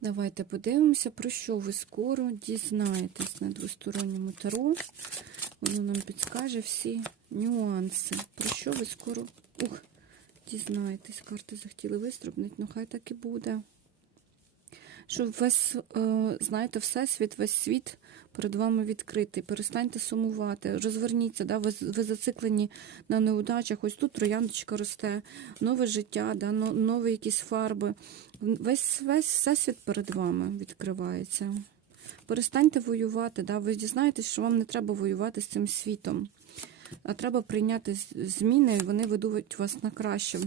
Давайте подивимося, про що ви скоро дізнаєтесь на двосторонньому таро. Воно нам підскаже всі нюанси. Про що ви скоро ух, дізнаєтесь. Карти захотіли вистрибнути, ну хай так і буде. Щоб весь, е, знаєте, всесвіт, весь світ перед вами відкритий. Перестаньте сумувати, розверніться, да? ви, ви зациклені на неудачах. Ось тут трояндочка росте, нове життя, да? нові якісь фарби. Весь, весь всесвіт перед вами відкривається. Перестаньте воювати, да? ви дізнаєтесь, що вам не треба воювати з цим світом, а треба прийняти зміни, і вони ведуть вас на краще.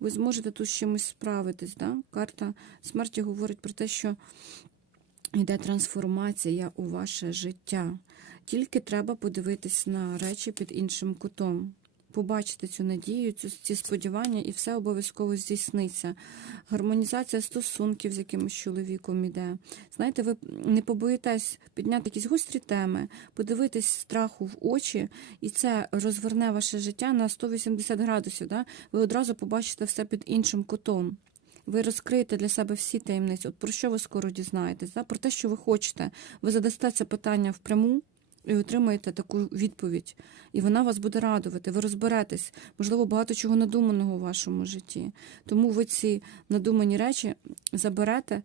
Ви зможете тут з чимось справитись. Да? Карта смерті говорить про те, що йде трансформація у ваше життя. Тільки треба подивитись на речі під іншим кутом. Побачити цю надію, цю, ці сподівання, і все обов'язково здійсниться. Гармонізація стосунків з якимось чоловіком іде. Знаєте, ви не побоїтесь підняти якісь гострі теми, подивитись страху в очі, і це розверне ваше життя на 180 градусів. Да? Ви одразу побачите все під іншим кутом. Ви розкриєте для себе всі таємниці. От про що ви скоро дізнаєтесь? Да? Про те, що ви хочете. Ви задасте це питання впряму і отримаєте таку відповідь. І вона вас буде радувати. Ви розберетесь. Можливо, багато чого надуманого у вашому житті. Тому ви ці надумані речі заберете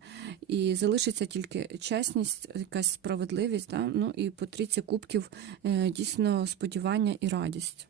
і залишиться тільки чесність, якась справедливість. Да? Ну і по трійці кубків е, дійсно сподівання і радість.